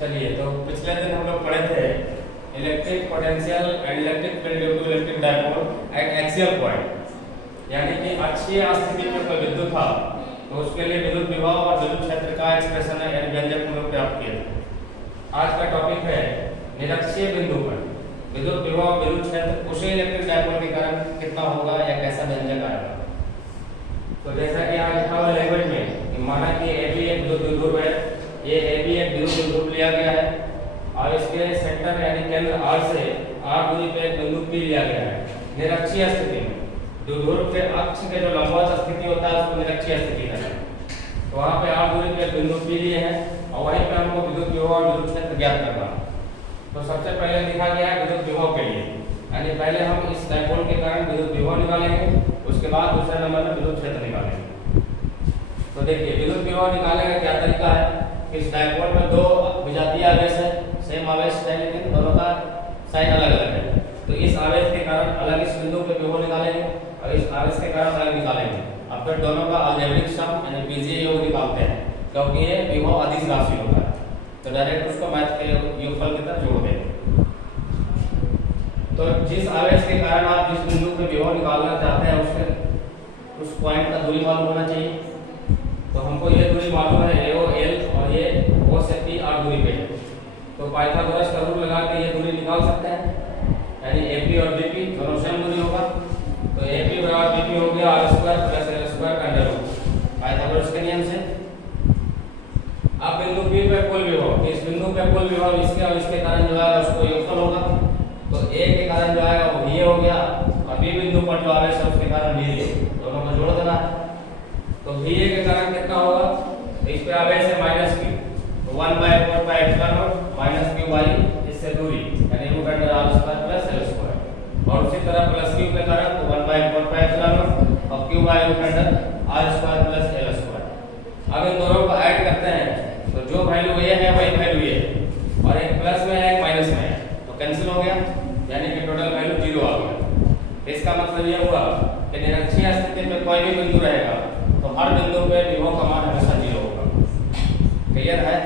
चलिए, तो पिछले दिन हम लोग पढ़े थे electric potential and electric field due to electric dipole at axial point, यानी कि अक्षीय स्थिति में कोई विद्युत था तो उसके लिए विद्युत विभव और विद्युत क्षेत्र का एक्सप्रेशन है यानी व्यंजक हम लोग प्राप्त किए थे। आज का टॉपिक है निरक्षीय बिंदु पर विद्युत विभव विद्युत क्षेत्र उसी इलेक्ट्रिक डायपोल के कारण कितना होगा या कैसा व्यंजक आएगा। तो जैसा कि यहाँ लिखा हुआ लैंग्वेज में कि माना कि AB एक विद्युत विभव है, ये AB एक विद्युत विभव लिया गया है और इसके सेंटर यानी केंद्र R से R दूरी पे एक बिंदु P लिया गया है निरक्षीय स्थिति में। द्विध्रुव के अक्ष के जो लंबवत स्थिति होता है उसको निरक्षीय स्थिति कहते हैं। तो वहाँ पे R दूरी पे एक बिंदु P लिए हैं और वहीं पे हमको विद्युत विभव और विद्युत क्षेत्र ज्ञात करना है। तो सबसे पहले लिखा गया है विद्युत विभव के लिए, यानी पहले हम इस डायपोल के कारण विद्युत विभव निकालेंगे, उसके बाद दूसरे नंबर में विद्युत क्षेत्र निकालेंगे। तो देखिए विद्युत विभव निकालने का क्या तरीका है। इस डायपोल में दो विजातीय आवेश है, सेम आवेश है लेकिन दोनों का साइन अलग अलग है। तो इस आवेश के कारण अलग इस बिंदु पे विभव निकालेंगे और इस आवेश के कारण अलग निकालेंगे। अब फिर दोनों का अलजेब्रिक सम यानी बीजीय योग निकालते हैं क्योंकि ये विभव अदिश राशि होता है। तो डायरेक्ट उसको मैथ के योगफल की तरह जोड़ देंगे। तो जिस आवेश के कारण आप जिस बिंदु पे विभव निकालना चाहते हैं उसके उस पॉइंट का दूरी मालूम होना चाहिए। तो हमको ये दूरी मालूम है AO L और ये O से P R दूरी पे है। तो पाइथागोरस का रूल लगा के ये दूरी निकाल सकते हैं, यानी AP और BP दोनों सेम दूरी होगा। तो AP बराबर BP हो गया R square plus L square का अंडर रूट पाइथागोरस के नियम से। अब बिंदु P पे कुल विभव, इस बिंदु पे कुल विभव इसके और इसके कारण जो है उसको योगफल होगा। तो A के कारण जो आएगा वो VA हो गया और B बिंदु पर जो आवेश है उसके कारण VA, दोनों को जोड़ देना है। तो VA के कारण कितना होगा, इस पे आवेश है -Q, तो 1/4 pi epsilon naught -Q by इससे दूरी यानी root under R square plus L square. और उसी तरह +Q के कारण तो 1/4 पाई एप्सिलॉन नॉट और Q by root under R square plus L square. अब इन दोनों को ऐड करते हैं तो जो वैल्यू ये है वही वैल्यू ये है और एक प्लस में है एक माइनस में है, तो कैंसिल हो गया यानी कि टोटल वैल्यू 0 आ गया। इसका मतलब ये हुआ कि निरक्षीय स्थिति में कोई भी बिंदु रहेगा तो हर बिंदु पे विभव का मान हमेशा 0 होगा। क्लियर है।